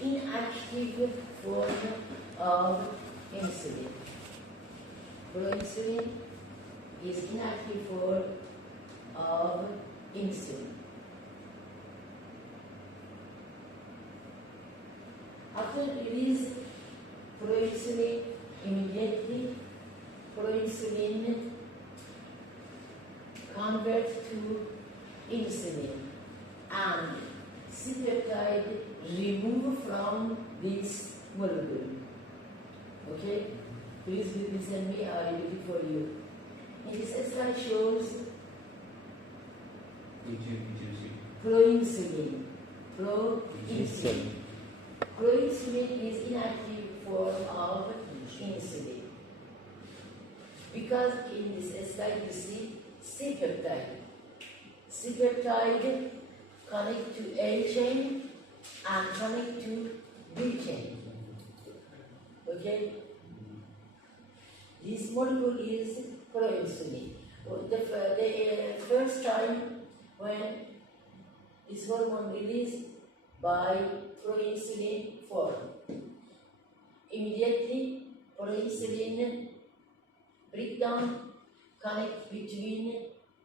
inactive form of insulin. Proinsulin is inactive form of insulin. After release proinsulin, immediately proinsulin converts to insulin and C-peptide remove from this molecule. Okay? Please listen me, I will read it for you. In this slide shows proinsulin. Proinsulin. Proinsulin is inactive form of insulin. Because in this slide you see C-peptide. C-peptide connect to A chain and connect to B chain. Okay? This molecule is proinsulin. The first time when this hormone released by proinsulin form, immediately proinsulin breakdown connect between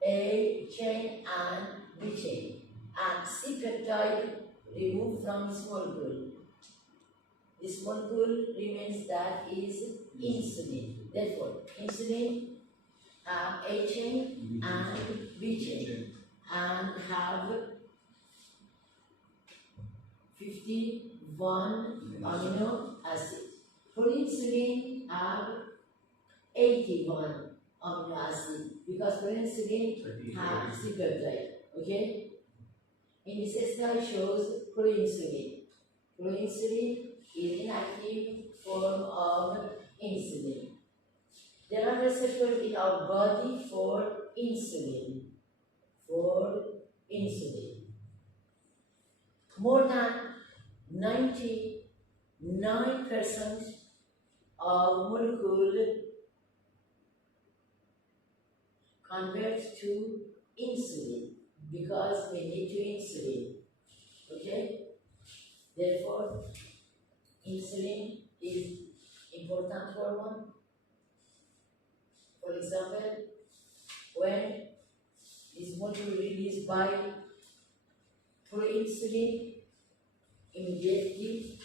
A chain and B chain, and C-peptide removed from this molecule. This molecule remains, that is insulin. Therefore, insulin have A chain and B chain and have 51 amino acid. Proinsulin have 81 amino acid because proinsulin have C-peptide. Okay? In this slide shows proinsulin. Proinsulin is inactive form of insulin. There are receptors in our body for insulin. More than 99% of molecule converts to insulin because we need to insulin. Okay? Therefore, insulin is important hormone. For example, when this molecule released by proinsulin, immediately,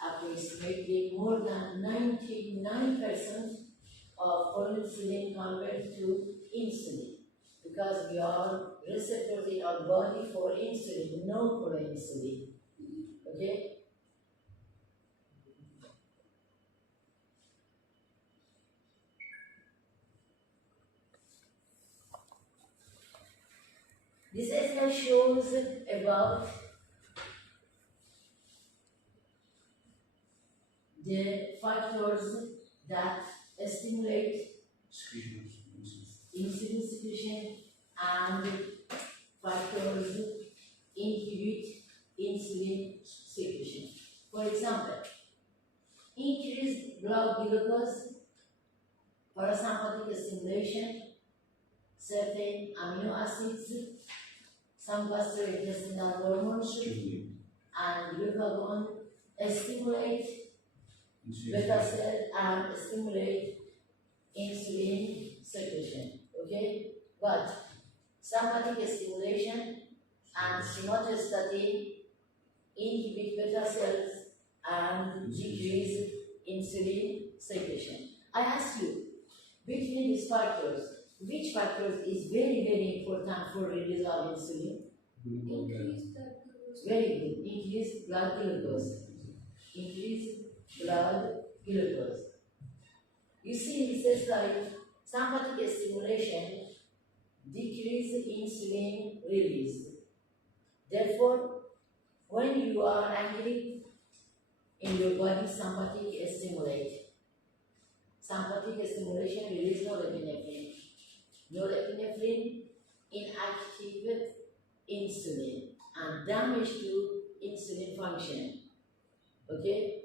approximately more than 99% of proinsulin convert to insulin because we are receptors in our body for insulin, no proinsulin. Okay? This slide shows about the factors that stimulate insulin secretion and factors inhibit insulin secretion. For example, increased blood glucose, parasympathetic stimulation, certain amino acids, some gastrointestinal hormones, and glucagon stimulate beta cell and stimulate insulin secretion. Okay? But sympathetic stimulation and somatostatin inhibit beta cells and decrease insulin secretion. I ask you, between these factors, which factors is very, very important for release of insulin? Increase blood glucose. Very good. Increase blood glucose. Increase blood glucose. You see, it says like sympathetic stimulation decrease insulin release. Therefore, when you are angry in your body, sympathetic stimulate. Sympathetic stimulation release norepinephrine. Norepinephrine inactive insulin and damage to insulin function. Okay?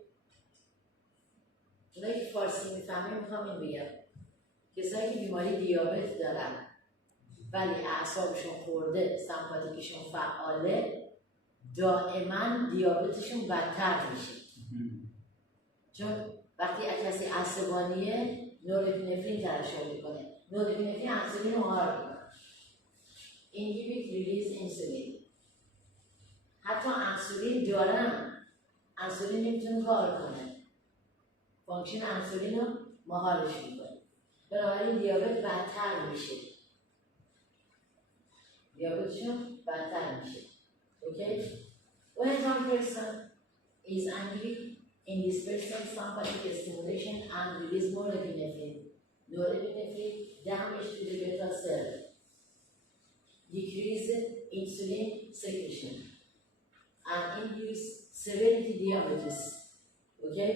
اونایی که فارسی میفهمه میخوام این بگم کسایی که بیماری دیابت دارن ولی اعصابشون خورده، سمپاتیکشون فعاله، دائما دیابتشون بدتر میشه. چون وقتی کسی عصبانیه نورپینفرین ترشح میکنه. نورپینفرین انسولین رو مهار میکنه. inhibit release insulin. حتی انسولین دارن، انسولین نمیتونه کار کنه. فانکشن انسولین رو مهارش میکنه. بنابراین دیابت بدتر میشه. دیابتشون بدتر میشه. Okay? When one person is angry, in this person sympathetic stimulation and release more norepinephrine. Norepinephrine damage to the beta cell, decrease insulin secretion, and induce severity diabetes. Okay?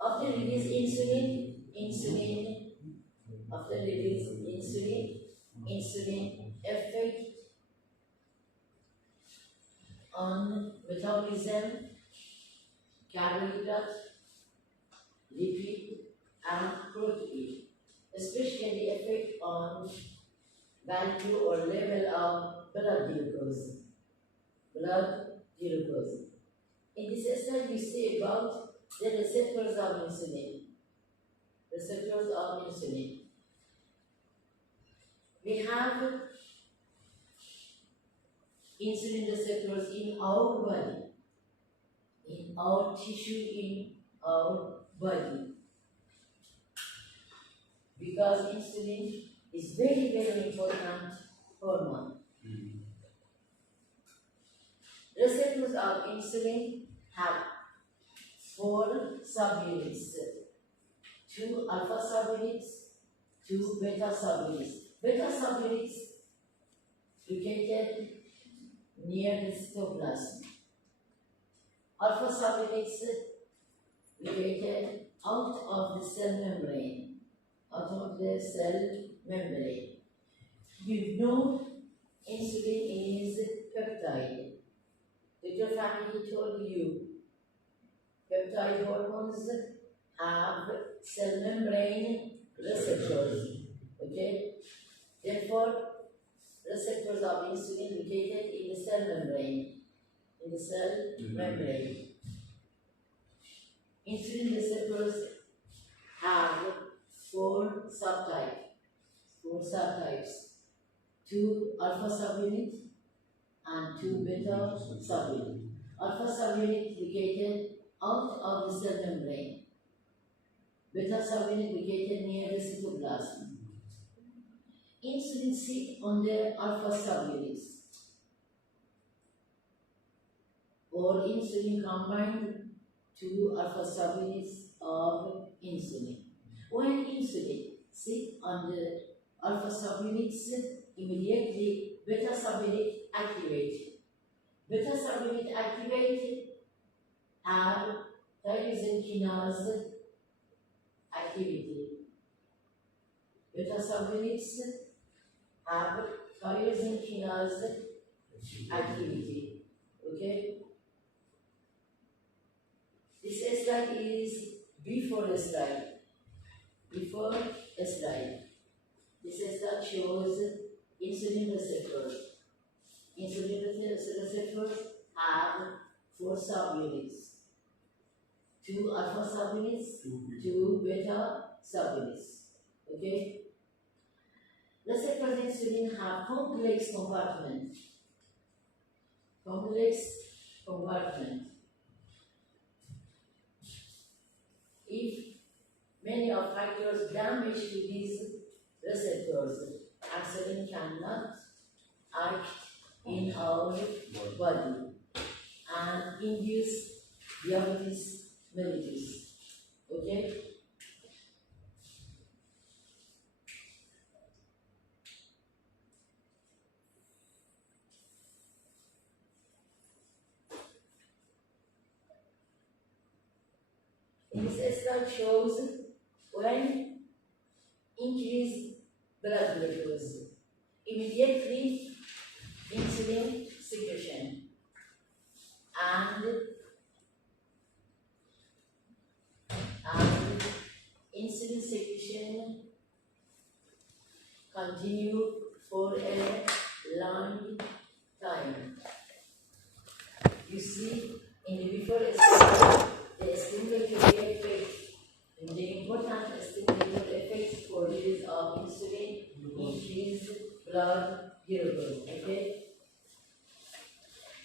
After release insulin effect on metabolism, carbohydrate, lipid, and protein, especially effect on value or level of blood glucose. In this study, we see about the receptors of insulin. We have insulin receptors in our body, in our tissue, in our body. Because insulin is very, very important hormone. Receptors of insulin have 4 subunits, 2 alpha subunits, 2 beta subunits. Beta subunits located near the cytoplasm. Alpha subunits located out of the cell membrane. You know insulin is peptide. Dr. Family told you peptide hormones have cell membrane receptors. Okay? Therefore, receptors of insulin located in the cell membrane. Insulin receptors have 4 subtypes. 2 alpha subunits and 2 beta subunits. Alpha subunit located out of the cell membrane. Beta subunit located near the cytoplasm. Insulin sits on the alpha subunits, or insulin combined 2 alpha subunits of insulin. When insulin sits on the alpha subunits, immediately beta subunit activate. Beta subunit activate have tyrosine kinase activity. Beta subunits have tyrosine kinase activity. Okay? This slide is before the slide. This slide shows insulin receptors. Insulin receptors have 4 subunits. 2 alpha subunits, 2 beta subunits. Okay? Receptors insulin have complex compartment. If many of factors damage to these receptors, insulin cannot act in our body and induce diabetes mellitus. Okay? This slide shows when increased blood glucose, immediately insulin secretion and continue for a long time. You see, in the before stage, the stimulatory effect, and the important stimulatory effects for release of insulin increase blood glucose. Okay?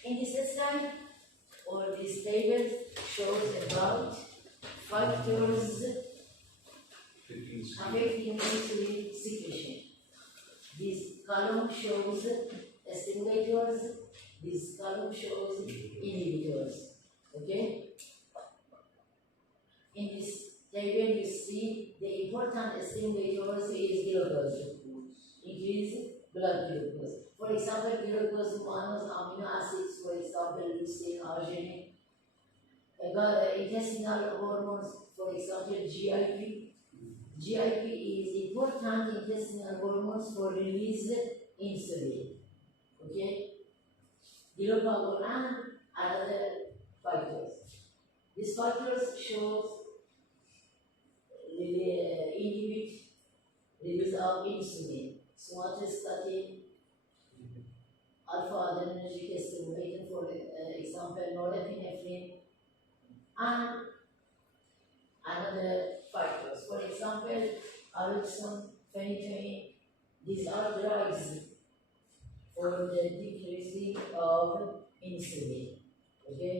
In this slide, or this table shows about factors affecting insulin secretion. This column shows stimulators, this column shows inhibitors. Okay? In this table you see the important stimulators is glucose, increase blood glucose. For example, glucose monos amino acids, for example, leucine, arginine. Intestinal hormones, for example, GIP. GIP is important intestinal hormones for release insulin. Okay? Glucagon and other factors. These factors shows inhibit release of insulin. Somatostatin, alpha adrenergic stimulator, for example, norepinephrine, and another factors. For example, alloxan, phenytoin. These are drugs for the decreasing of insulin. Okay?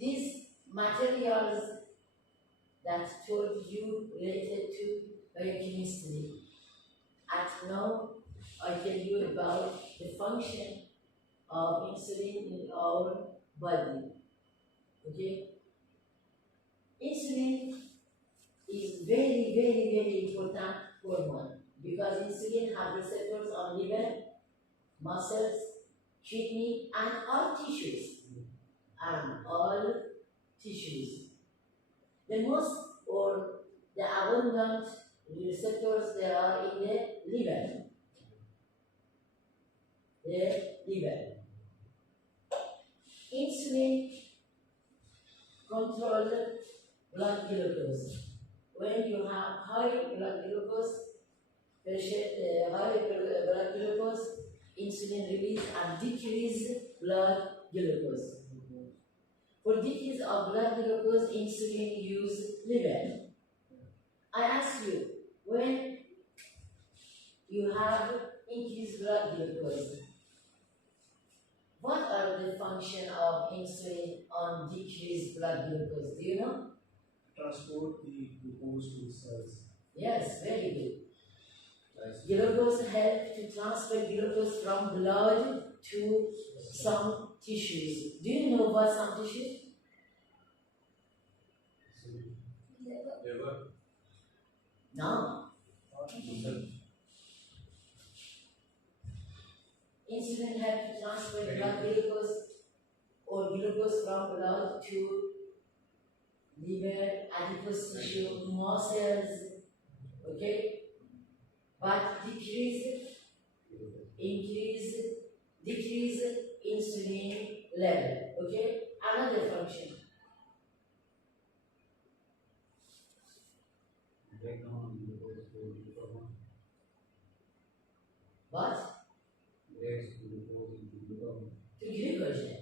These materials that told you related to biochemistry. And now I tell you about the function of insulin in our body. Okay? Insulin is very important hormone because insulin has receptors on liver, muscles, kidney, and all tissues. The most or the abundant receptors there are in the liver. Insulin controls blood glucose. When you have high blood glucose, insulin release and decrease blood glucose. For decrease of blood glucose, insulin use liver. I ask you, when you have increased blood glucose, what are the function of insulin on decreased blood glucose? Do you know? Transport the glucose to the cells. Yes, very good. Glucose helps to transfer glucose from blood to some tissues. Do you know what some tissues? Liver. No. Insulin helps to transfer blood glucose or glucose from blood to liver, adipose tissue, muscles. Okay? But decrease insulin level. Okay? Another function. What? To glucogen.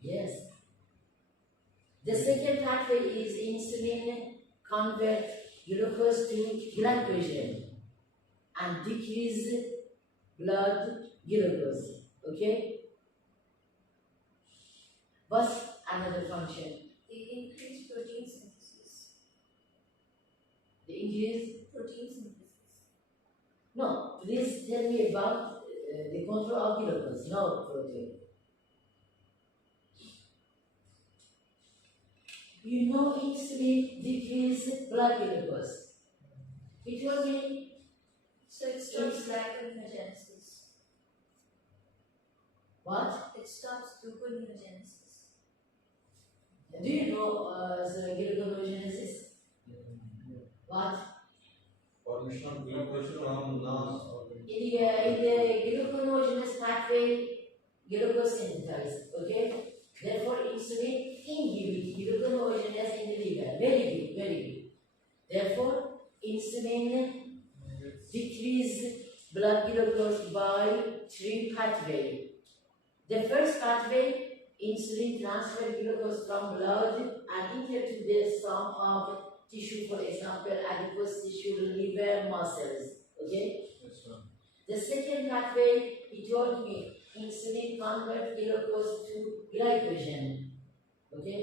Yes. The second pathway is insulin convert glucose to glycogen and decrease blood glucose. Okay? What's another function? The increased protein synthesis. The increased? Protein synthesis. No, please tell me about the control of glucose, no protein. You know insulin decrease blood glucose. It will be So it stops glyconeogenesis. what? It stops gluconeogenesis. Do you know the gluconeogenesis? What? Formation of glucose from NAS. In the gluconeogenesis pathway, glucose synthesized, okay? Therefore, insulin inhibits gluconeogenesis in the liver. Very good, very good. Therefore, insulin decreases blood glucose by 3 pathways. The first pathway, insulin transfers glucose from blood and into the some of tissue, for example, adipose tissue, liver, muscles. Okay? Yes, ma'am. The second pathway, he told me, insulin converts glucose to glycogen. Okay?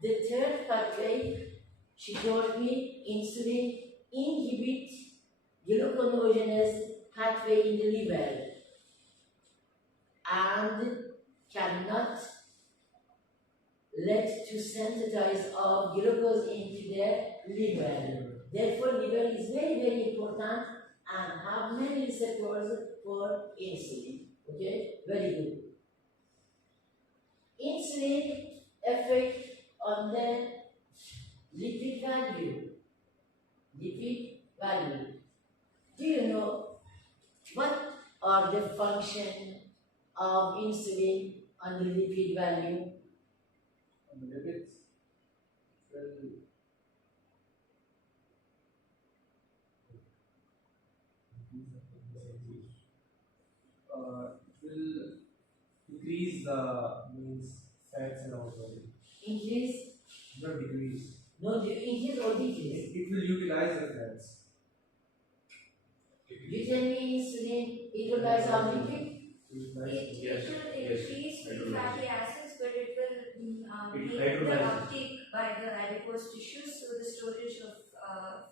The third pathway, she told me, insulin inhibits gluconeogenesis pathway in the liver and cannot let to synthesize of glucose into the liver. Therefore, liver is very, very important and have many receptors for insulin. Okay, very good. Insulin effect on the lipid value. Lipid value. Do you know what are the function of insulin on the lipid value? On the lipids, it will decrease the means fats in our body. Increase? Not decrease. No, increase or decrease? It will utilize the fats. You tell me insulin utilize our lipid? Utilize. It will increase the fatty acids, but it will make the hydrolyze. uptake by the adipose tissues, so the storage of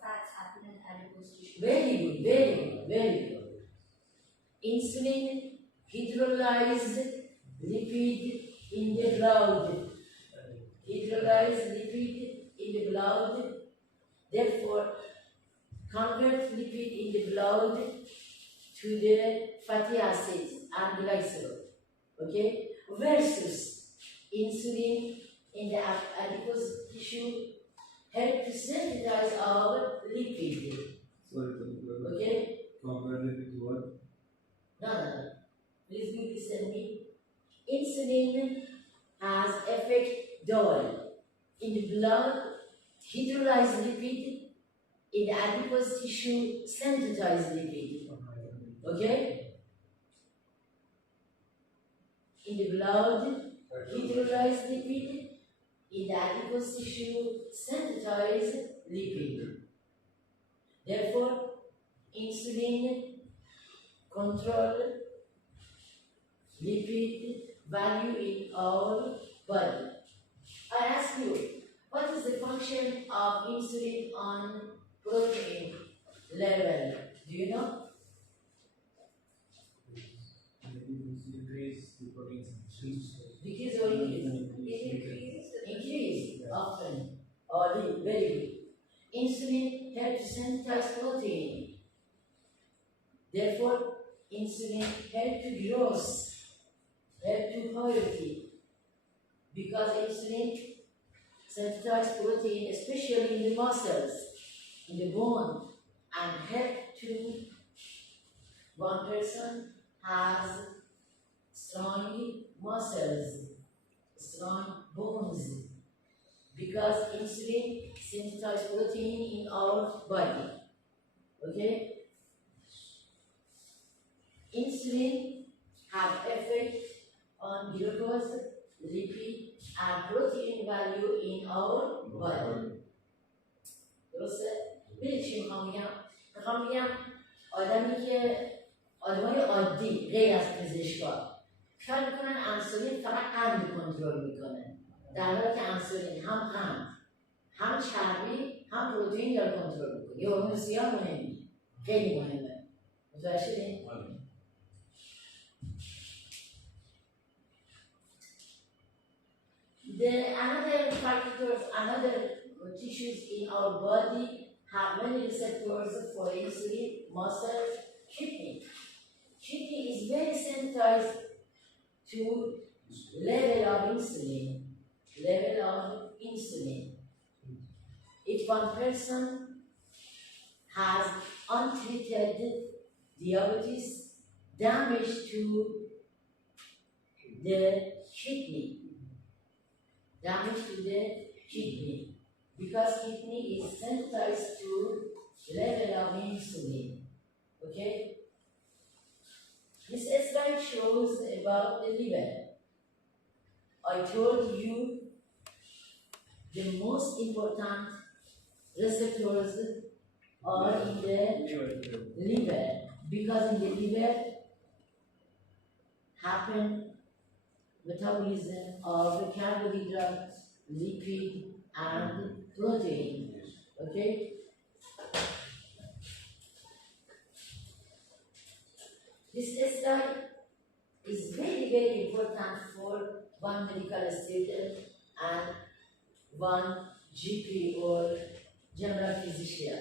fats happen in adipose tissues. Very good, very good, very good. Insulin hydrolyzed lipid in the blood. Hydrolyzed lipid in the blood. Therefore, convert lipid in the blood to the fatty acids and glycerol. Okay? Versus insulin in the adipose tissue help to synthesize our lipid. Sorry, Okay? compare lipid to what? No. Please do listen me. Insulin has effect double. In the blood, hydrolyzed lipid. In the adipose tissue, synthesized lipid. Okay? In the blood, hydrolyzed lipid. In the adipose tissue, synthesized lipid. Therefore, insulin control lipid value in our body. I ask you, what is the function of insulin on protein level? Do you know? Decrease the protein synthesis. Decrease or increase? It increases the Increase often. Or very good. Insulin helps to synthesize protein. Therefore, insulin helps to growth, helps to poverty. Because insulin synthesizes protein, especially in the muscles, in the bone, and help to one person has strong muscles, strong bones, because insulin synthesizes protein in our body. Okay? Insulin have effect on glucose, lipid, and protein value in our body. درسته؟ می‌دونی چی میخوام بگم؟ میخوام بگم آدمی که آدمای عادی غیر از پزشکا خیال میکنن انسولین فقط قند کنترل میکنه، در حالی که انسولین هم قند، هم چربی، هم پروتئین داره کنترل میکنه. یه هورمون بسیار مهمه، خیلی مهمه. متوجه شدین؟ Another factors, another tissues in our body have many receptors for insulin, muscles, kidney. Kidney is very sensitized to level of insulin. If one person has untreated diabetes, damage to the kidney, damage to the kidney, because kidney is sensitized to level of insulin. Okay? This slide shows about the liver. I told you the most important receptors are in the liver, because in the liver happen metabolism of carbohydrate, lipid, and protein. Okay? This slide is very important for one medical student and one GP or general physician.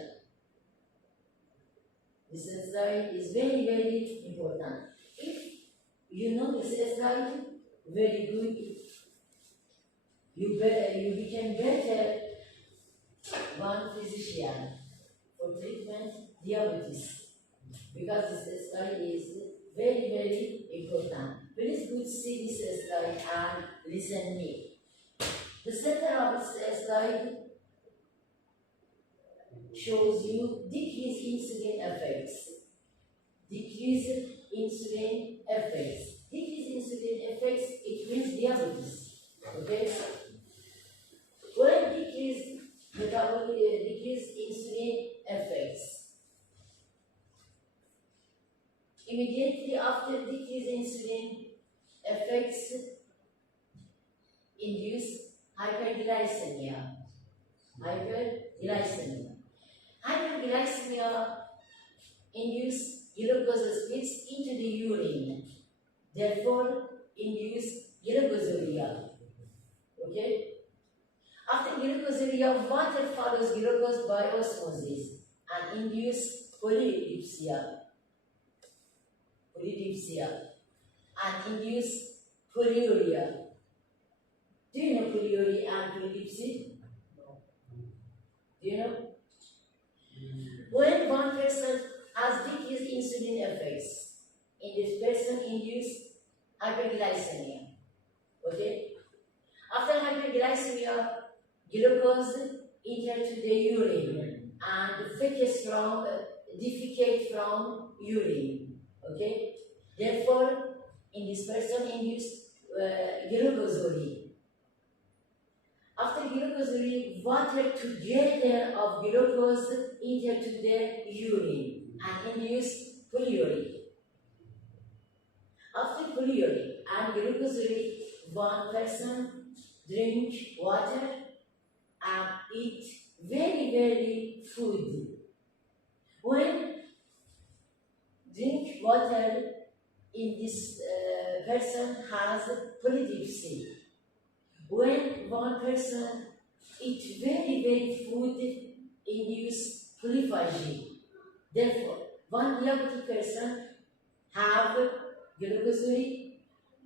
This slide is very important. If you know this slide very good, you become better one physician for treatment diabetes, because this slide is very important. Please good see this slide and listen me. The center of this slide shows you decreased insulin effects. Decreased insulin effects. Decreased insulin effects, it means diabetes. Okay? When decreased insulin effects, immediately after decreased insulin effects induce hyperglycemia. Hyperglycemia induce glucose spikes into the urine, therefore induce glucosuria. Okay? After glucosuria, water follows glucose by osmosis and induce polydipsia and induce polyuria. Do you know polyuria and polydipsia? Do you know? When one person has decreased insulin effects, in this person induce hyperglycemia. Okay? After hyperglycemia, glucose enters to the urine and defecate from urine. Okay? Therefore, in this person induce glucosuria. After glucosuria, water together of glucose enter to the urine and induce polyuria. After polyuria and glucosuria, one person drink water and eat very food. When drink water, in this person has polydipsia. When one person eat very food, induce polyphagy. Therefore, one diabetic person have glucosuria,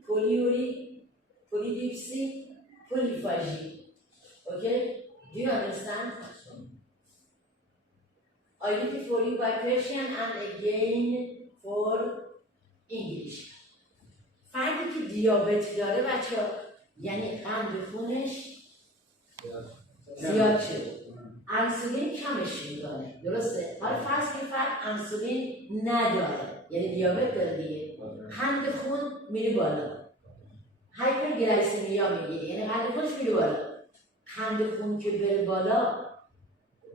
polyuria, polydipsia, polyphagy. Okay? Do you understand? I read it for you by Persian and again for English. فردی که دیابت داره بچه یعنی قند خونش زیاد شده، انسولین کمش میکنه، درسته؟ حالا فرض که فرد انسولین نداره، یعنی دیابت داره دیگه، قند خون میره بالا، هایپرگلایسمیا میگیره، یعنی قند خونش میره بالا. قند خون که بره بالا،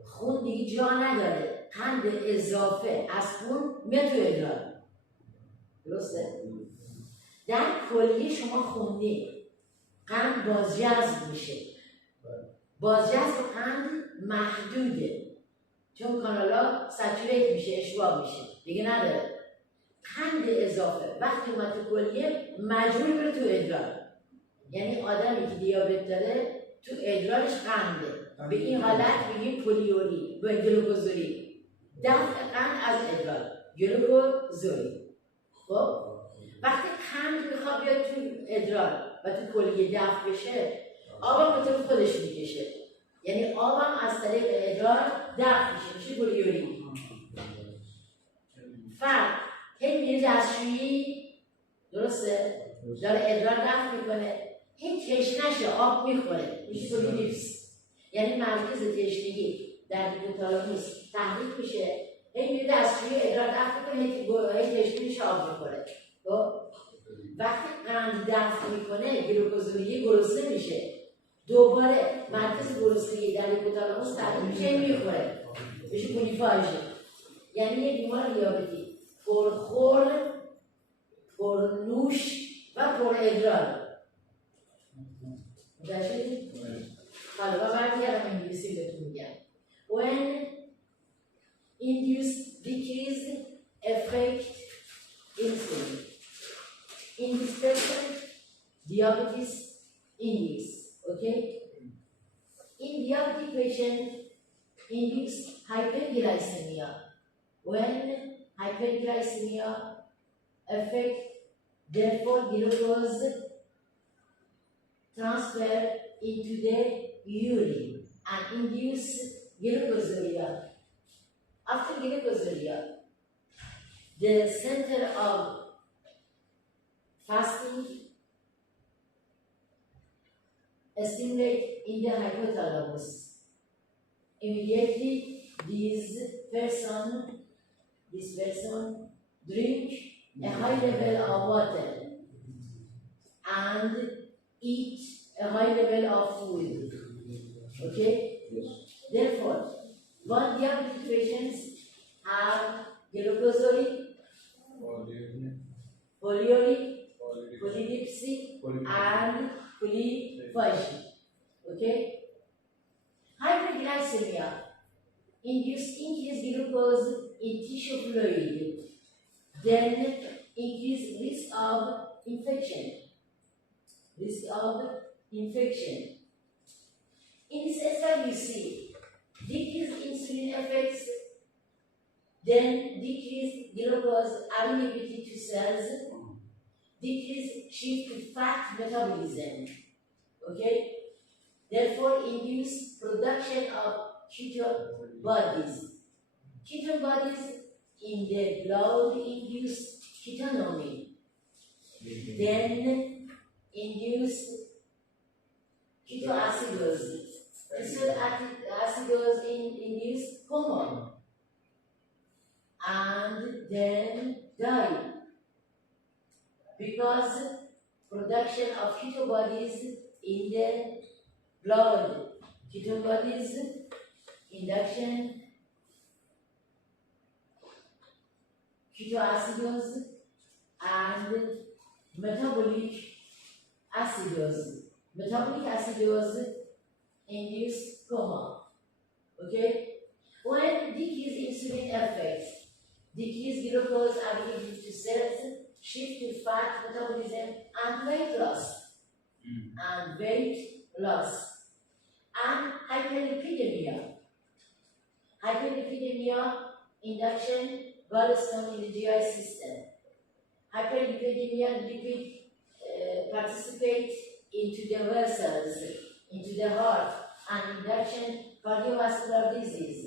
خون دیگه جا نداره، قند اضافه از خون میاد تو ادرار، درسته؟ در کلیه شما خوندید قند بازجذب میشه، بازجذب قند محدوده چون کانالا سچوریت میشه، اشباع میشه، دیگه نداره. قند اضافه وقتی اومد تو کلیه مجبور بره تو ادرار، یعنی آدمی که دیابت داره تو ادرارش قنده، به این حالت میگیم پولیوری به گلوکوزوری، دفع قند از ادرار، گلوکوزوری. خب وقتی قند میخواد بیاد تو ادرار و تو کلیه دفع بشه، آبم به طور خودش میکشه، یعنی آبم از طریق ادرار دفع میشه پولیوری. فرد هی میره دستشویی، درسته؟ داره ادرار دفع میکنه، این تشنهشه آب میخوره میشه پولیدیپس، یعنی مرکز تشنگی در هیپوتالاموس تحریک میشه، هی میره از توی ادرار دفع میکنه، هی تشنهش آب میخوره. وقتی قند دفع میکنه گلوکوزوریه گرسنه میشه، دوباره مرکز گرسنگی در هیپوتالاموس تحریک میشه میخوره میشه پولیفاژی. یعنی یک بیمار دیابتی پرخور، پرنوش و پر ادرار. متوجه؟ حالا با برگردم انگلیسی بهتون میگم. When induced decreased effect insulin. In this person, diabetes induced. Okay? In diabetic patient, induced hyperglycemia. When hyperglycemia affect, therefore glucose transfer into the urine and induce glucosuria. After glucosuria, the center of fasting stimulate in the hypothalamus. Immediately, this person drink a high level of water and eat a high level of food. Okay? Therefore, one diabetic patients have glucosuric, polyuric, polydipsy, and polyphagy. Okay? Hyperglycemia induces increased glucose in tissue fluid, then increased risk of infection. In this slide you see decreased insulin effects, then decreased glucose availability to cells, decreased shift to fat metabolism. Okay? Therefore induce production of ketone bodies. Ketone bodies in the blood induce ketonomy. Then induce ketoacidosis. Ketoacidosis induce coma. And then die. Because production of ketone bodies in the blood. Ketone bodies, induction, ketoacidosis, and metabolic acidosis. Metabolic acidosis induce coma. Okay? When decreased insulin effects, decreased glucose availability to cells, shift to fat metabolism, and weight loss. And hyperlipidemia. Hyperlipidemia, induction, gallstone in the GI system. Hyperlipidemia, lipid participate into the vessels, into the heart, and induction cardiovascular disease,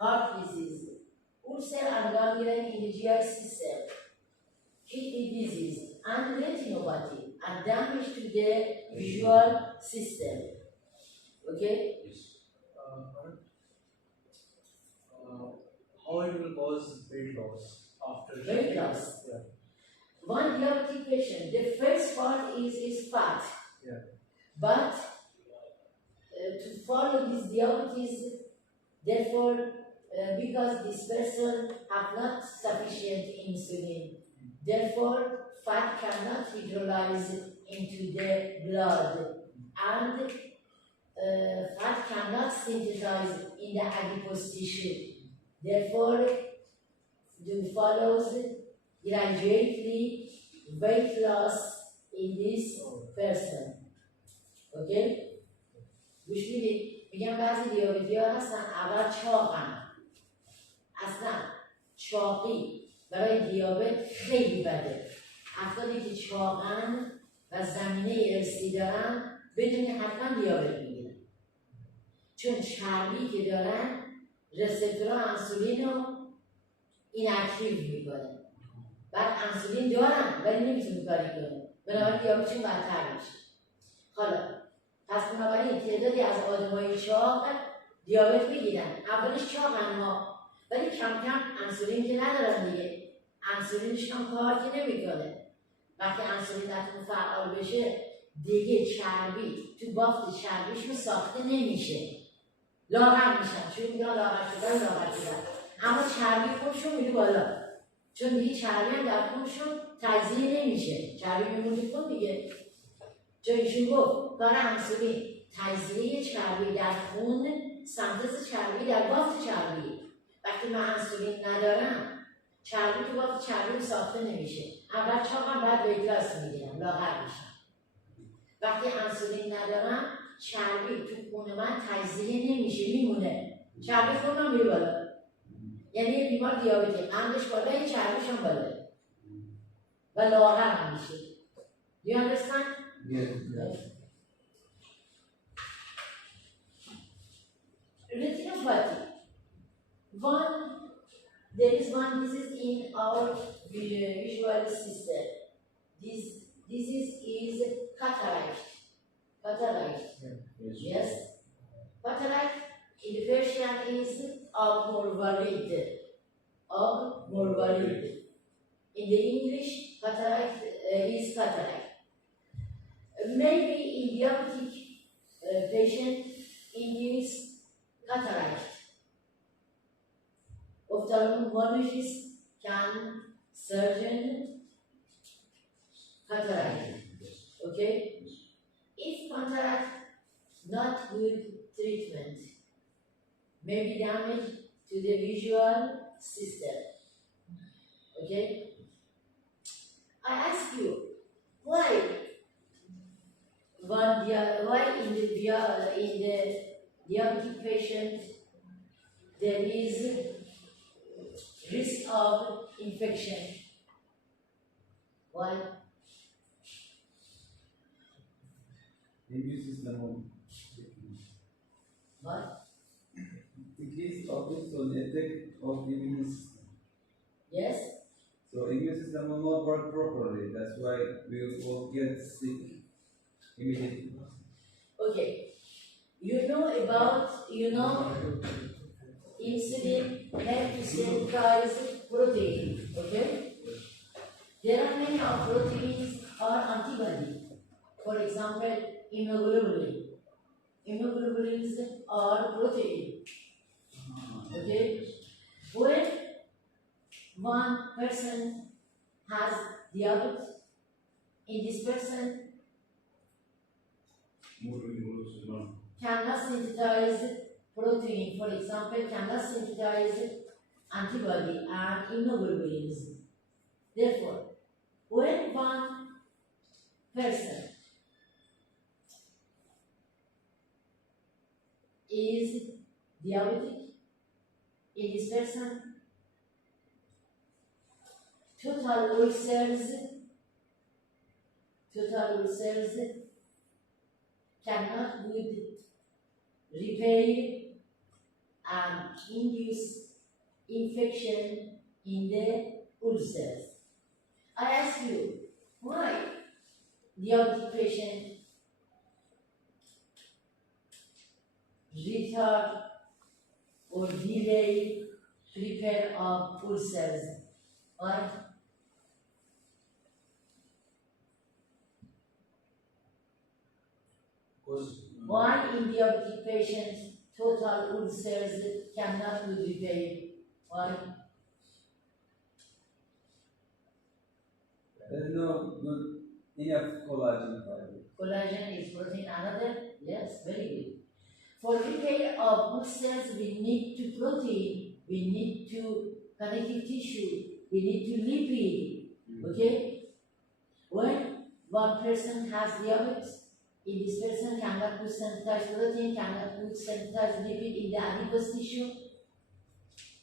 heart disease, ulcer and gangrene in the GI system, kidney disease, and retinopathy, and damage to the visual system. Okay? Yes. How it will cause weight loss after Weight loss. Yeah. One diabetic patient, the first part is fat. Yeah. But to follow this diabetes, therefore, because this person have not sufficient insulin, therefore fat cannot hydrolyze into the blood, and fat cannot synthesize in the adipose tissue. Therefore, it follows gradually weight loss in this person. Okay? گوش میدید میگم بعضی دیابتی ها هستن اول چاقن، اصلا چاقی برای دیابت خیلی بده. افرادی که چاقن و زمینه ارثی دارن بدون حتما دیابت میگیرن، چون چربی که دارن رسپتورها انسولین رو ایناکتیو میکنه. بعد انسولین دارن ولی نمیتونه کاری کنه، بنابراین دیابتشون بدتر میشه. حالا پس بنابراین تعدادی از آدمای چاق دیابت میگیرن، اولش چاقن ها، ولی کم کم انسولین که ندارن دیگه، انسولینشون هم کار که نمیکنه. وقتی انسولین درتون فعال بشه دیگه چربی تو بافت چربیشون ساخته نمیشه، لاغر میشن. چون میگن لاغر شدن، اما چربی خودشون میره بالا، چون دیگه چربی هم در خونشون تجزیه نمیشه، چربی میمونه خون دیگه. چون ایشون گفت کار انسولین تجزیه چربی در خون، سنتز چربی در بافت چربی. وقتی من انسولین ندارم چربی تو بافت چربی ساخته نمیشه، اول چاقم بعد ویت لاس میگیرم، لاغر میشم. وقتی انسولین ندارم چربی تو خون من تجزیه نمیشه، میمونه، چربی خونم میره بالا. یعنی بیمار دیابتی قندش بالا، یه چربیش هم بالا و لاغر هم میشه. Do you understand? Yes. Retinopathy. There is one disease in our visual system. This disease is cataract. Cataract. Yes. Cataract in the Persian is Morvarid. In the English, cataract is cataract. Maybe in diabetic patient induce cataract. Ophthalmologist can surgeon cataract. Okay? If cataract not good treatment, may be damage to the visual system. Okay? I ask you, why in the diabetic patient there is risk of infection? Why? Immune system What? decrease focus on effect of immune system. Yes? So immune system will not work properly. That's why we will get sick immediately. Okay. You know insulin helps to synthesize protein. Okay? There are many of proteins or antibodies. For example, immunoglobulin. Immunoglobulins are protein. Okay? When one person has diabetes, in this person cannot synthesize protein, for example, cannot synthesize antibody and immunoglobulins. Therefore, when one person is diabetic, in this person, total ulcers cannot good repair and induce infection in the ulcers. I ask you, why diabetic patient retard or delay repair of ulcers? Why? Why in diabetic patients total ulcers cannot be repaired? Why? There's no good enough collagen fiber. Collagen is protein another? Yes, very good. For repair of ulcers, we need to protein, we need to connective tissue, we need to lipid. Okay? When one person has diabetes, in this person cannot put synthesized protein, cannot put synthesized lipid in the adipose tissue.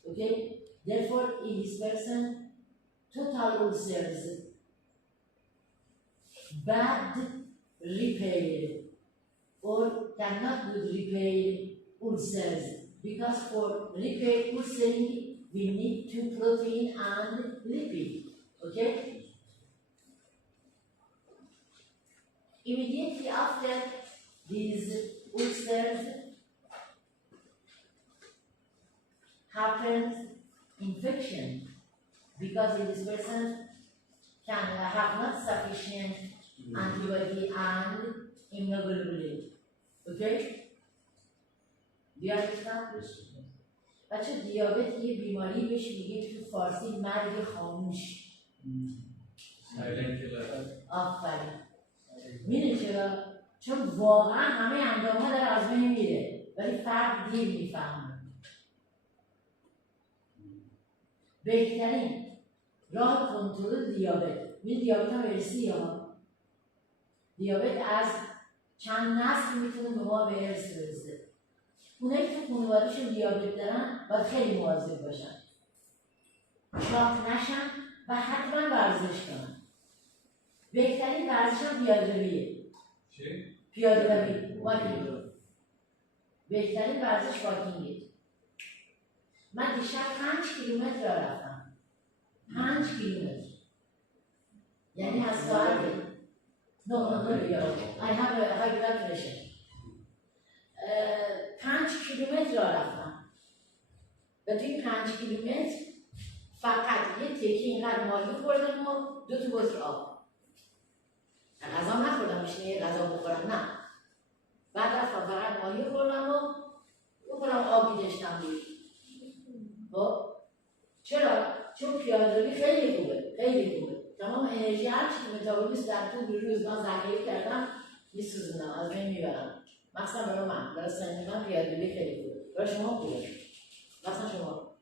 Okay? Therefore, in this person, total ulcers, bad repair, or cannot be repaired ulcers. Because for repair ulcering, we need to protein and lipid. Okay? immediately after these ulcers happens infection because this person can have not sufficient antibody and immunoglobulin. Okay? Do you understand? بچه دیابت یه بیماری بهش میگه تو فارسی مرگ خاموش. آفرین. میدونی چرا؟ چون واقعا همه اندام‌ها داره از بین میره ولی فرد دیر میفهمه. بهترین راه کنترل دیابت، این دیابت هم ارثی ها. دیابت از چند نسل میتونه به ما به ارث برسه. اونایی که تو خانواده‌شون دیابت دارن باید خیلی مواظب باشن، شاط نشن و حتما ورزش کنن. بهترین ورزش هم پیاده‌رویه. چی؟ پیاده‌روی، واکینگ. بهترین ورزش واکینگه. من دیشب 5 کیلومتر راه رفتم. 5 کیلومتر. یعنی از ساعت No, I have a high blood pressure. 5 کیلومتر راه رفتم. و توی 5 کیلومتر فقط یه تکی اینقدر ماهی خوردم و 2 تا بطری آب. غذا نخوردم، میشه غذا بخورم، نه. بعد رفتم فقط ماهی خوردم و بخورم آبی داشتم بود. خب چرا؟ چون پیاده‌روی خیلی خوبه، خیلی خوبه. تمام انرژی هر چی که متابولیسم در طول روز من ذخیره کردم میسوزونم، از بین میبرم. مثلا برای من، برای سن من پیاده‌روی خیلی خوبه. برای شما خوبه. مثلا شما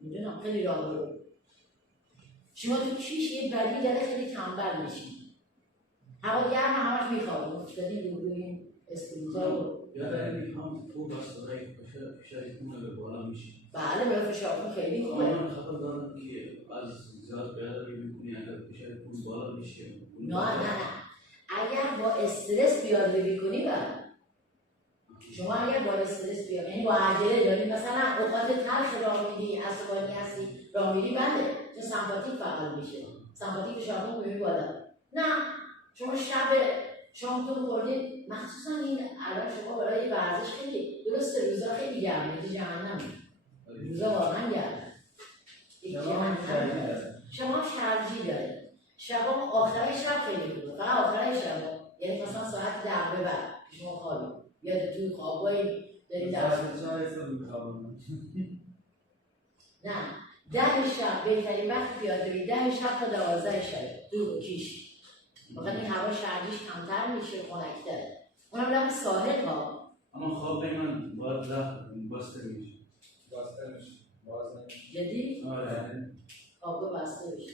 میدونم خیلی راه برو. شما تو کیش یه بدی داره خیلی تنبل میشین. هوا گرم همش میخوابیم. افتادی روی این اسکلیتا رو. یعنی هم خوب است برای فشار خون اگر بالا میشه. بله برای فشار خون خیلی خوبه. من خبر دارم که از زیاد پیاده‌روی میکنی اگر فشار خون بالا میشه. نه اگر با استرس پیاده‌روی کنی بله. شما اگر با استرس بیاد، یعنی با عجله داری، مثلا اوقات تلخ راه میری، عصبانی هستی راه میری، بله چون سمپاتیک فعال میشه، سمپاتیک فشار خون میبینی بالا. نه شما شب شامتون خوردید، مخصوصا این الان شما برای ورزش خیلی درسته، روزا خیلی گرمه، تو جهنم روزا واقعا گرمه، شما شرجی داره، شبا آخرای شب خیلی خوبه، فقط آخرای شب، یعنی مثلا ساعت 10 به بعد شما خوابید یا توی خوابایی داری درس نه 10 شب بهترین وقت پیاده‌روی 10 شب تا 12 شب تو کیش، واقعا این هوا شرجیش کمتر میشه، خنک‌تره. اونم لب ساحل ها. اما خواب من باید بسته میشه. بسته میشه. باز نمیشه. جدی؟ آره. خواب بسته بشه.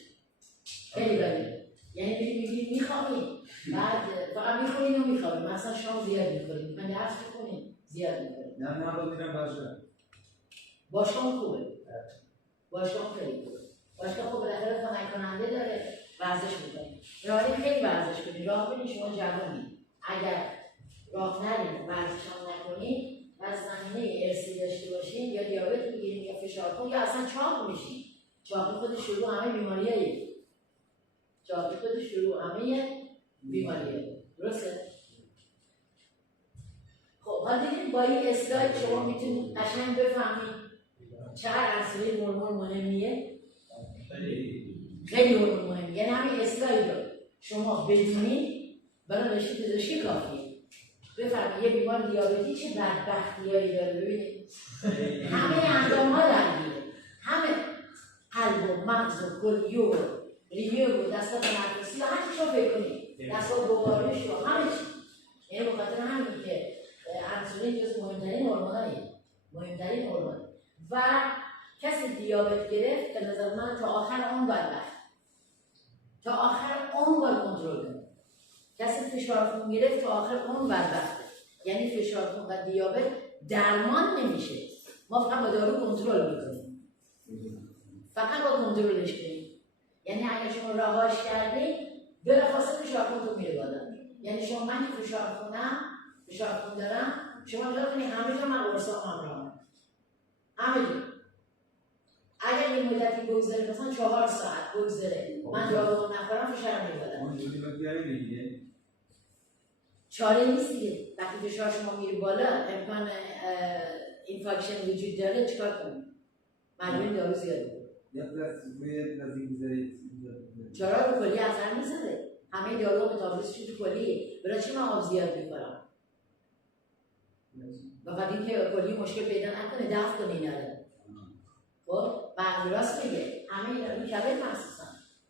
خیلی بده. یعنی میگی میخوابی، بعد فقط میخورین و میخوابی. مثلا شام زیاد میخورین، من درس میخونین زیاد میخورین. نه من رو میرم باشگاه. باشگاه خوبه. باشگاه خیلی خوبه. باشگاه خوب بالاخره خنک کننده داره، ورزش میکنی. راهی خیلی ورزش کنی، راه برین شما جوانی. اگر راه نرین، ورزش هم نکنین، از زمینه ارثی داشته باشین، یا دیابت میگیرین یا فشار خون یا اصلا چاق میشین. چاقی خود شروع همه بیماریاییه. چاقی خود شروع همه بیماریاییه. درسته؟ خب حالا دیدید با این اسلاید شما میتونید قشنگ بفهمید چقدر انسولین هورمون مهمیه. خیلی هورمون مهمیه. یعنی همین اسلاید رو شما بدونید برای رشته پزشکی کافیه. بفرمایید یه بیمار دیابتی چه بدبختیایی داره. ببینید همه اندام‌ها درگیره، همه قلب و مغز و کلیه و ریه و دستات نفسی و هر چی شما فکر کنید، دستات گوارش و همه چی. یعنی به خاطر همین که انسولین جز مهمترین هورموناییه، مهمترین هورمون. و کسی دیابت گرفت به نظر من تا آخر عمر بدبخت، تا آخر عمر باید کنترل کنه. کسی فشار خون گرفت تا آخر عمر بدبخته. یعنی فشار خون و دیابت درمان نمیشه، ما فقط با دارو کنترل میکنیم، فقط با کنترلش کنیم. یعنی اگر شما رهاش کردین بلافاصله فشار خونتون میره بالا. یعنی شما من که فشار خون دارم، شما نگاه کنید همه جا من قرصام همراهم، همه جا اگر یه مدتی بگذره مثلا 4 ساعت بگذره من دارو نخورم فشارم میاد. اونجوری باید بگیره. چاره نیست دیگه. وقتی فشار شما میره بالا امکان اینفاکشن وجود داره چیکار کنیم؟ مجبوریم دارو زیاد بخوریم. یا روی پلاستیک بذارید. چرا رو کلی اثر میزنه؟ همه دارو متابولیسمش تو کلیه. برای چی من آب زیاد میخورم؟ فقط این که کلی مشکل پیدا نکنه دفع کنه اینا رو. خب بعد راست میگه همه اینا رو کبد مخصوصا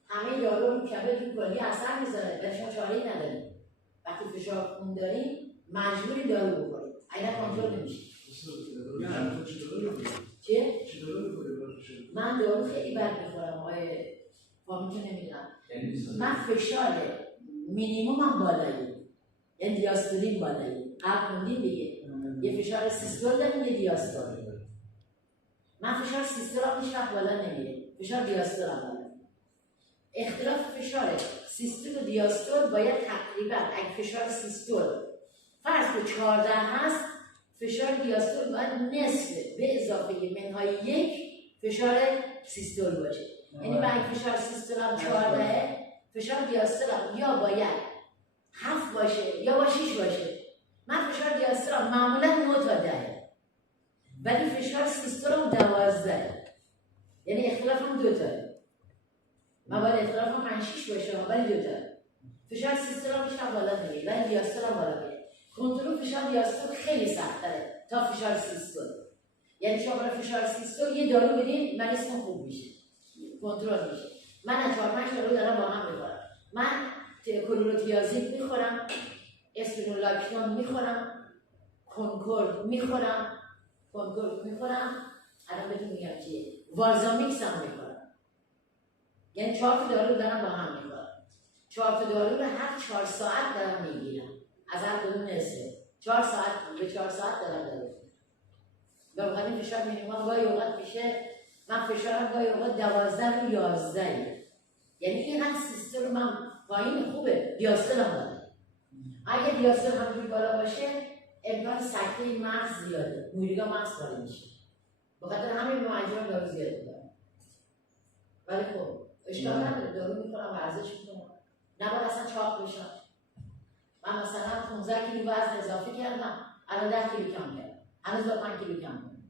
همه دارو رو کبد تو کلی اثر میذاره ولی شما چاره‌ای ندارید. وقتی فشار خون داریم مجبوریم دارو بخوریم. اگه کنترل نمیشه. چه؟ من دارو خیلی بد میخورم آقای فامیتو نمیدونم. من فشار مینیمومم بالایی. یعنی دیاستولین بالایی. قبل خوندیم دیگه. یه فشار سیستول داریم یه دیاستول. من فشار سیستولم هیچ وقت بالا نمیره. فشار دیاستولم بالا. اختلاف فشار سیستول و دیاستول باید تقریبا اگه فشار سیستول فرض به 14 هست فشار دیاستول باید نصف به اضافه منهای 1 فشار سیستول باشه. یعنی اگه فشار سیستول هم 14 فشار دیاستول هم یا باید 7 باشه یا با 6 باشه. من فشار دیاستول هم معمولا 9 تا 10 ولی فشار سیستول هم 12 یعنی اختلاف هم 2 تا. من باید اختلاف هم 5-6 باشه ولی 2 تا. فشار سیستول هم بیشتر بالا نمیره ولی دیاستول هم بالا میره. کنترل فشار دیاستول خیلی سخت‌تره تا فشار سیستول. یعنی شما برای فشار سیستول یه دارو بدین مریضتون خوب میشه. کنترل میشه. من از 4-5 دارو دارم با هم میخورم. من کلوروتیازید میخورم، اسپینولاکتون میخورم، کنکورد میخورم، الان بهتون میگم چیه. والزامیکس هم میخورم. یعنی 4 تا دارو دارم با هم میخورم. 4 تا دارو رو هر 4 ساعت دارم میگیرم. از هر کدوم نصفه 4 ساعت به 4 ساعت دارم دارو. به بخاطر فشار مینیمم گاهی اوقات میشه من فشارم گاهی اوقات 12 و 11 یعنی اینقدر سیستول من پایین خوبه دیاستول هم بالا. اگه دیاستول همونجوری بالا باشه امکان سکته مغز زیاده. موریگا مغز بالا میشه. به خاطر همین مجبورم دارو زیاد می‌خورم. ولی خب اشکال نداره دارو میخورم ورزش میکنم. نباید اصلا چاق بشم. من مثلا 15 کیلو وزن اضافه کردم الان 10 کیلو کم کردم. هنوز با 5 کیلو کم کنم.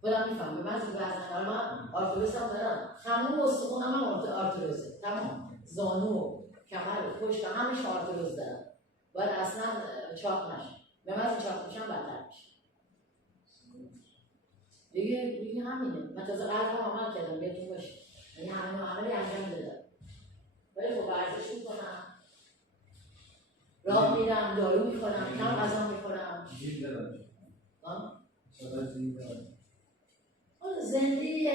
خودم میفهمم من وزن دارم من آرتروز هم دارم. تمام استخونم هم آرتروزه. تمام زانو کمر و پشت همش آرتروز دارم. باید اصلا چاق نشم. به وزن چاق میشم بدتر میشه. دیگه همینه. من تازه قلبم عمل کردم بیادون باشه. یعنی همین عملی انجام دادم. ولی خب ورزش میکنم. راه میرم، دارو میخورم، کم غذا میخورم. جیم دارم. شاید جیم دارم. حالا زندگی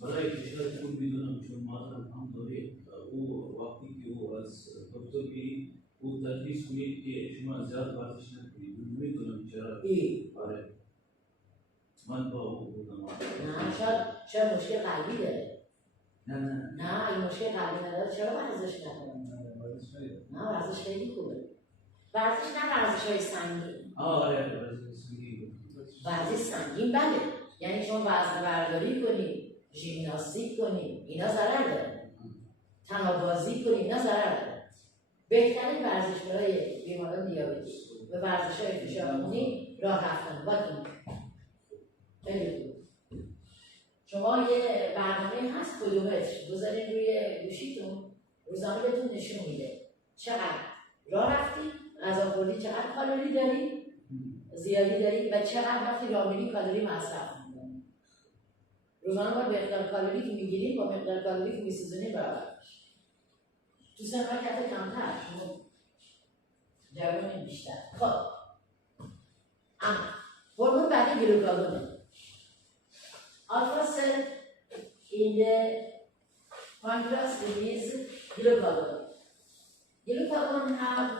برای فشار خون میدونم چون مادرم هم داره او وقتی که او از دکتر بری او تدریس کنید که شما زیاد ورزش نکنید. میدونم چرا. آره. من با او بودم. نه شاید مشکل قلبی داره. نه این مشکل قلبی نداره چرا ورزش نکنم؟ نه ورزش خیلی خوبه. ورزش نه ورزش‌های سنگین. آره ورزش سنگین. ورزش سنگین بله. یعنی شما وزن برداری کنی، ژیمناستیک کنی، اینا ضرر داره. تنابازی کنی، اینا ضرر داره. بهترین ورزش برای بیماران دیابتی و ورزش‌های فشار خونی راه رفتن واکینگ. خیلی خوب. شما یه برنامه هست کیلومتر بذارین روی گوشیتون روزانه بهتون نشون میده چقدر راه رفتی، غذا خوردی، چقدر کالری داری، زیادی داری و چقدر وقتی راه میری کالری مصرف میکنی. روزانه باید به مقدار کالری که میگیریم با مقدار کالری که میسوزونیم برابر بشه. تو سن‌ها کمتر شما جوانین بیشتر. خب اما هورمون بعدی گلوکاگونه. Alpha cell in the pancreas release glucagon. Glucagon have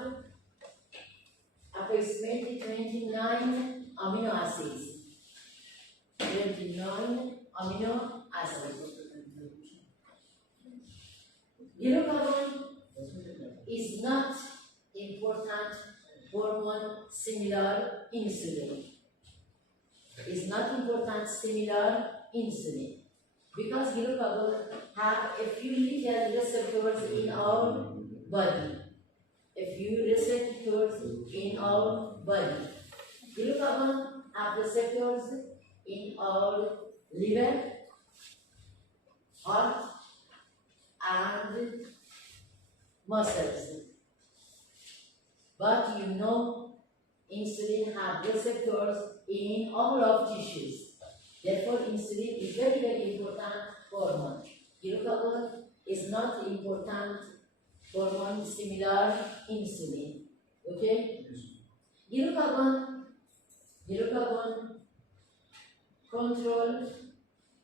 approximately 29 amino acids. 29 amino acids. Glucagon is not important hormone similar insulin. Is not important similar insulin. Because glucagon have a few little receptors in our body. A few receptors in our body. Glucagon have receptors in our liver, heart, and muscles. But you know, insulin have receptors in all of tissues. Therefore, insulin is very, very important hormone. Glucagon is not important hormone similar insulin. Okay? Glucagon control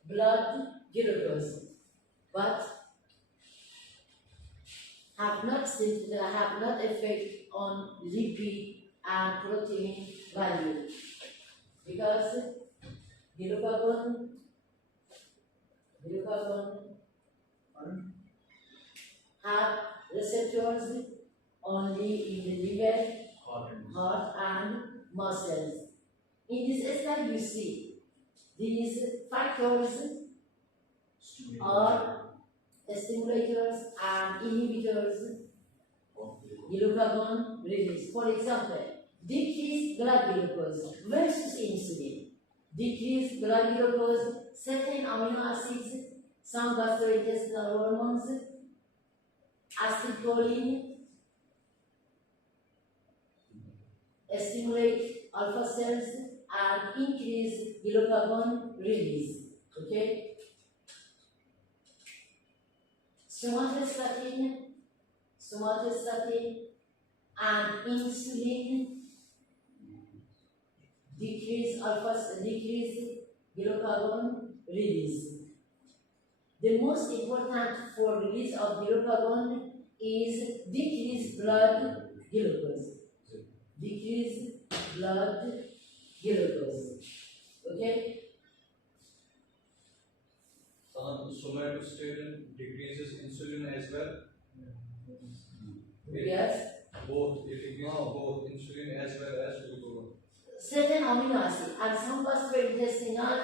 blood glucose, but have not effect on lipid and protein value, because glucagon have receptors only in the liver, heart and muscles. In this slide you see these factors are stimulators and inhibitors glucagon release. For example, decreased blood glucose versus insulin. Decreased blood glucose, certain amino acids, some gastrointestinal hormones, acetylcholine, stimulate alpha cells and increase glucagon release. Okay? Somatostatin and insulin decrease glucagon release. The most important for release of glucagon is decreased blood glucose. Decreased blood glucose. Okay? Somatostatin decreases insulin as well. Yes. Both, it decreases both insulin as well as glucagon. Certain amino acid and some gastrointestinal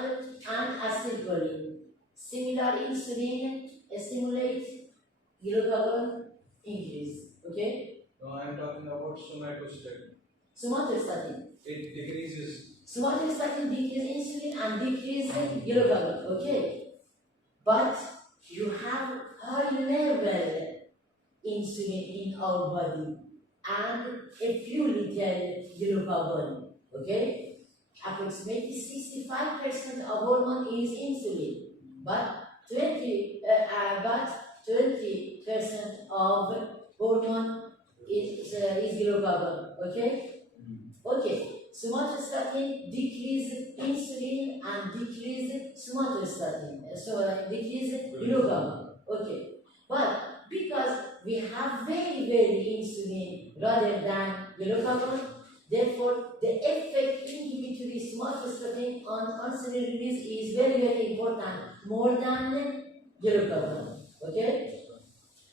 and acetylcholine. Similar insulin stimulate glucagon increase. Okay? No, I am talking about somatostatin. Somatostatin. It decreases. Somatostatin decrease insulin and decrease glucagon. Okay? But you have high level insulin in our body and a few little glucagon. Okay? Approximately 65% of hormone is insulin, but 20% of hormone is glucagon. Okay? Okay. Somatostatin decrease insulin and decrease somatostatin. Decrease glucagon. Okay. But because we have very, very insulin rather than glucagon, therefore the effect inhibitory somatostatin on insulin release is very, very important, more than glucagon. Okay?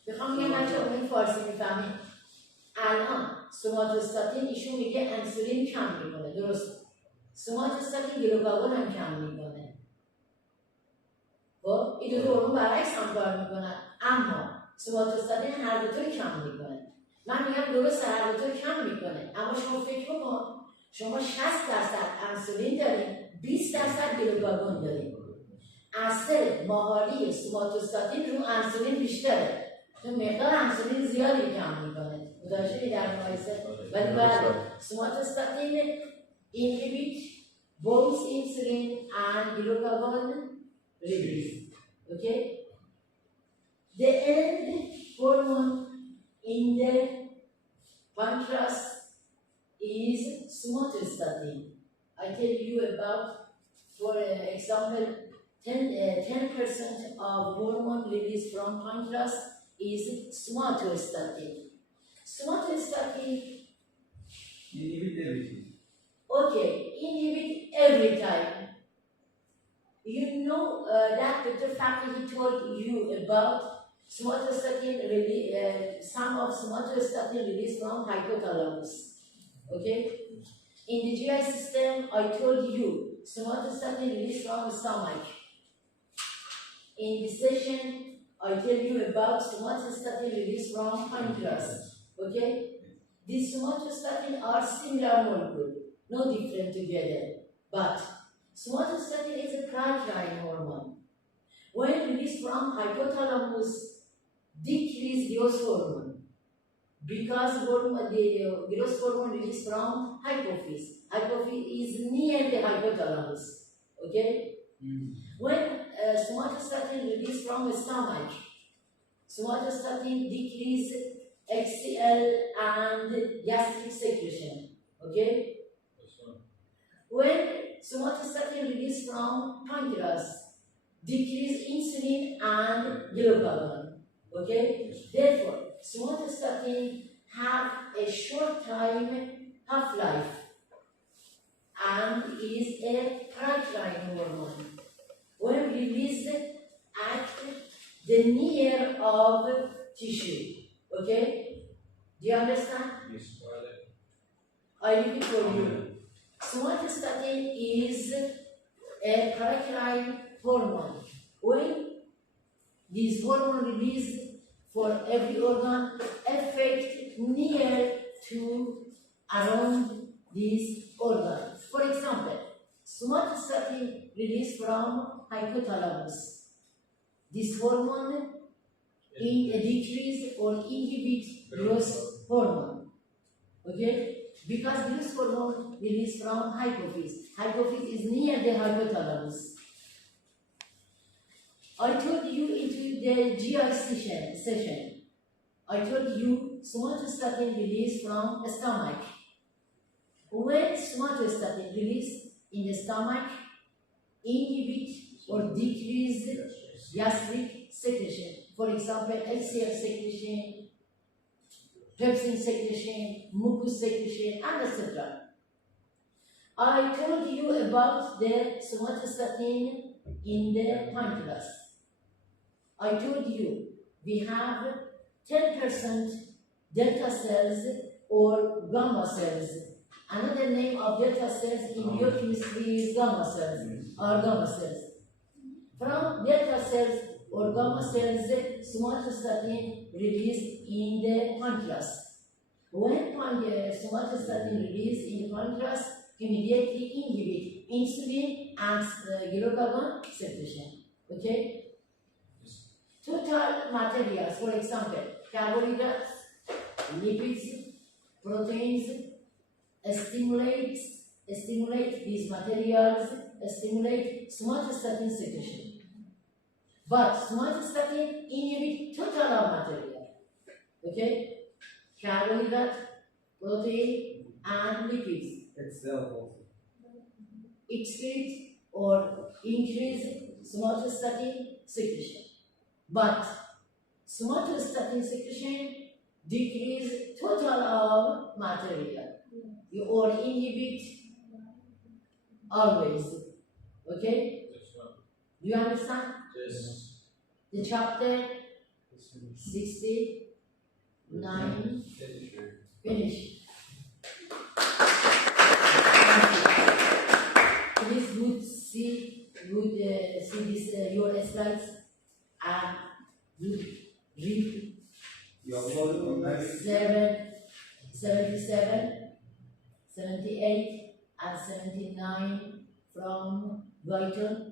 بخوام یه بچه اون فارسی میفهمید. الان سوماتوستاتین ایشون میگه انسولین کم میکنه، درست؟ سوماتوستاتین گلوکاگون هم کم میکنه. خب این دو هورمون برعکس هم کار میکنن، اما سوماتوستاتین هر دو رو کم میکنه. من میگم درست هر دو رو کم میکنه، اما شما فکر بکن شما 60% انسولین دارین، 20% گلوکاگون دارین. اثر ماهاری سوماتوستاتین رو انسولین بیشتره، چون مقدار انسولین زیادی کم میکنه. متوجه در مقایسه؟ ولی باید somatostatin inhibit both insulin and glucagon release. Okay? The end hormone in the pancreas is somatostatin. I tell you about, for example, 10% of hormone released from pancreas is somatostatin. Somatostatin inhibit everything. Okay, inhibit every time. You know that the fact he told you about somatostatin some of somatostatin released from hypothalamus. Okay? In the GI system, I told you somatostatin released from stomach. in this session, I tell you about somatostatin released from pancreas. Okay? These somatostatin are similar molecule, no different together. But somatostatin is a paracrine hormone. When released from hypothalamus, decrease growth hormone. Because the growth hormone released from hypophyse. Hypophyse is near the hypothalamus. Okay? When somatostatin released from the stomach, somatostatin decrease HCl and gastric secretion. Okay? When somatostatin released from pancreas, decrease insulin and glucagon. Okay? Therefore, somatostatin have a short time half-life and is a paracrine hormone. When released at the near of tissue. Okay? Do you understand? Yes. I repeat for you. Somatostatin is a paracrine hormone. When this hormone released for every organ affect near to around these organs. For example, somatostatin released from hypothalamus. This hormone decrease or inhibit growth hormone. Okay? Because growth hormone released from hypophyse. Hypophyse is near the hypothalamus. I told you into the GI session. I told you somatostatin released from the stomach. When somatostatin released in the stomach, inhibit or decrease gastric secretion. For example, HCl secretion, pepsin secretion, mucus secretion, and etc. I told you about the somatostatin in the pancreas. I told you we have 10% delta cells or gamma cells. Another name of delta cells in biochemistry is gamma cells or gamma cells. From delta cells or gamma cells, somatostatin released in the pancreas. When somatostatin released in the pancreas, immediately inhibit insulin and glucagon secretion. Okay? Total materials, for example, carbohydrates, lipids, proteins, stimulate these materials, stimulate somatostatin secretion. But somatostatin inhibit total of material. Okay? Carbohydrate, protein, and lipids. Itself also. Excrete or increase somatostatin secretion. But somatostatin secretion decrease total of material. You or inhibit always. Okay? Do you understand? Yes. The chapter 69 finish. Please see this your slides and read You upload on that. 77, 78, and 79 from Vital